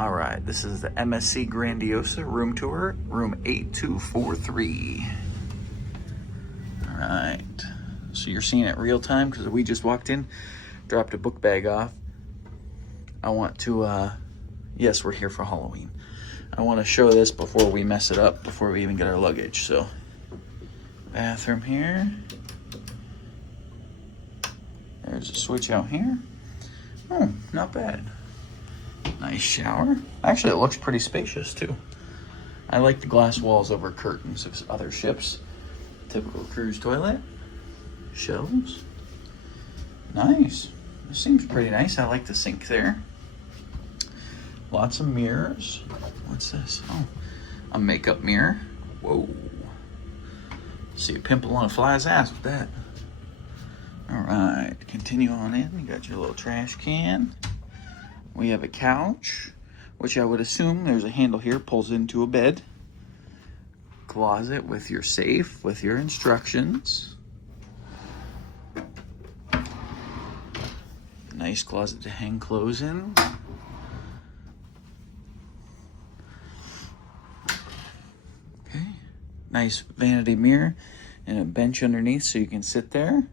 All right, this is the MSC Grandiosa room tour, room 8243. All right, so you're seeing it real time because we just walked in, dropped a book bag off. I want to, yes, we're here for Halloween. I want to show this before we mess it up, before we even get our luggage. So, bathroom here. There's a switch out here. Oh, not bad. Nice shower. Actually, it looks pretty spacious too. I like the glass walls over curtains of other ships. Typical cruise toilet. Shelves. Nice. This seems pretty nice. I like the sink there. Lots of mirrors. What's this? Oh, a makeup mirror. Whoa. See a pimple on a fly's ass with that. All right, continue on in. You got your little trash can. We have a couch, which I would assume there's a handle here, pulls into a bed. Closet with your safe, with your instructions. Nice closet to hang clothes in. Okay, nice vanity mirror and a bench underneath so you can sit there.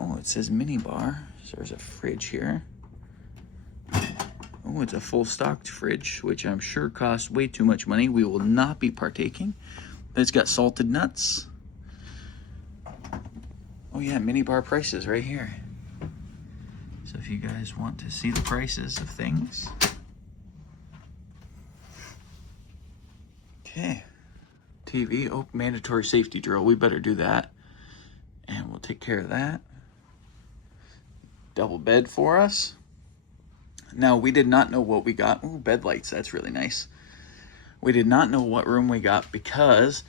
Oh, it says mini bar, so there's a fridge here. Oh, it's a full stocked fridge, which I'm sure costs way too much money. We will not be partaking. But it's got salted nuts. Oh yeah, mini bar prices right here. So if you guys want to see the prices of things. Okay. TV, oh, mandatory safety drill. We better do that. And we'll take care of that. Double bed for us. Now, we did not know what we got. Ooh, bed lights, that's really nice. We did not know what room we got because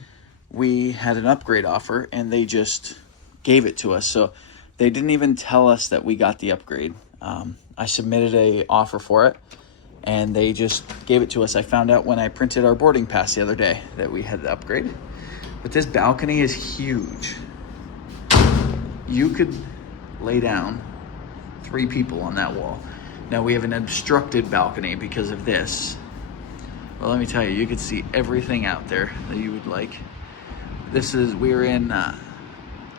we had an upgrade offer and they just gave it to us. So they didn't even tell us that we got the upgrade. I submitted an offer for it and they just gave it to us. I found out when I printed our boarding pass the other day that we had the upgrade. But this balcony is huge. You could lay down 3 people on that wall. Now we have an obstructed balcony because of this. Well, let me tell you, you could see everything out there that you would like. We're in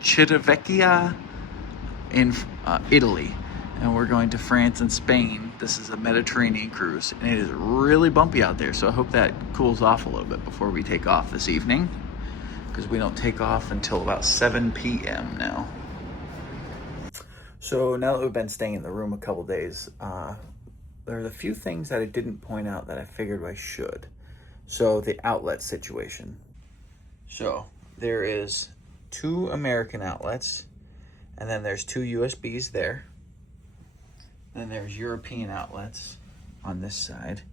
Civitavecchia in Italy, and we're going to France and Spain. This is a Mediterranean cruise, and it is really bumpy out there, so I hope that cools off a little bit before we take off this evening, because we don't take off until about 7 p.m. now. So now that we've been staying in the room a couple days, there's a few things that I didn't point out that I figured I should. So the outlet situation. So there is 2 American outlets, and then there's 2 USBs there. Then there's European outlets on this side,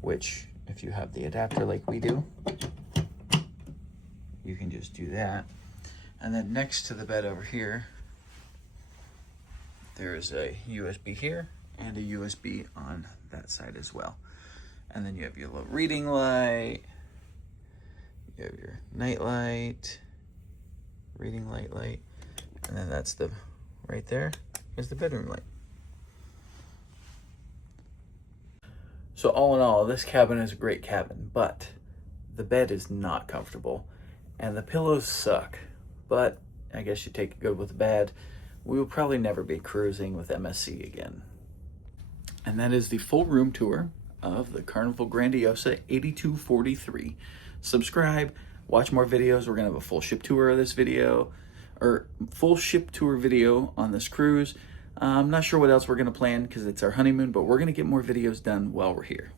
which if you have the adapter like we do, you can just do that. And then next to the bed over here, there's a USB here and a USB on that side as well. And then you have your little reading light, you have your night light, reading light, and then that's right there is the bedroom light. So all in all, this cabin is a great cabin, but the bed is not comfortable and the pillows suck. But I guess you take the good with the bad. We will probably never be cruising with MSC again. And that is the full room tour of the Carnival Grandiosa 8243. Subscribe, watch more videos. We're gonna have a full ship tour of this video, or full ship tour video on this cruise. I'm not sure what else we're gonna plan because it's our honeymoon, but we're gonna get more videos done while we're here.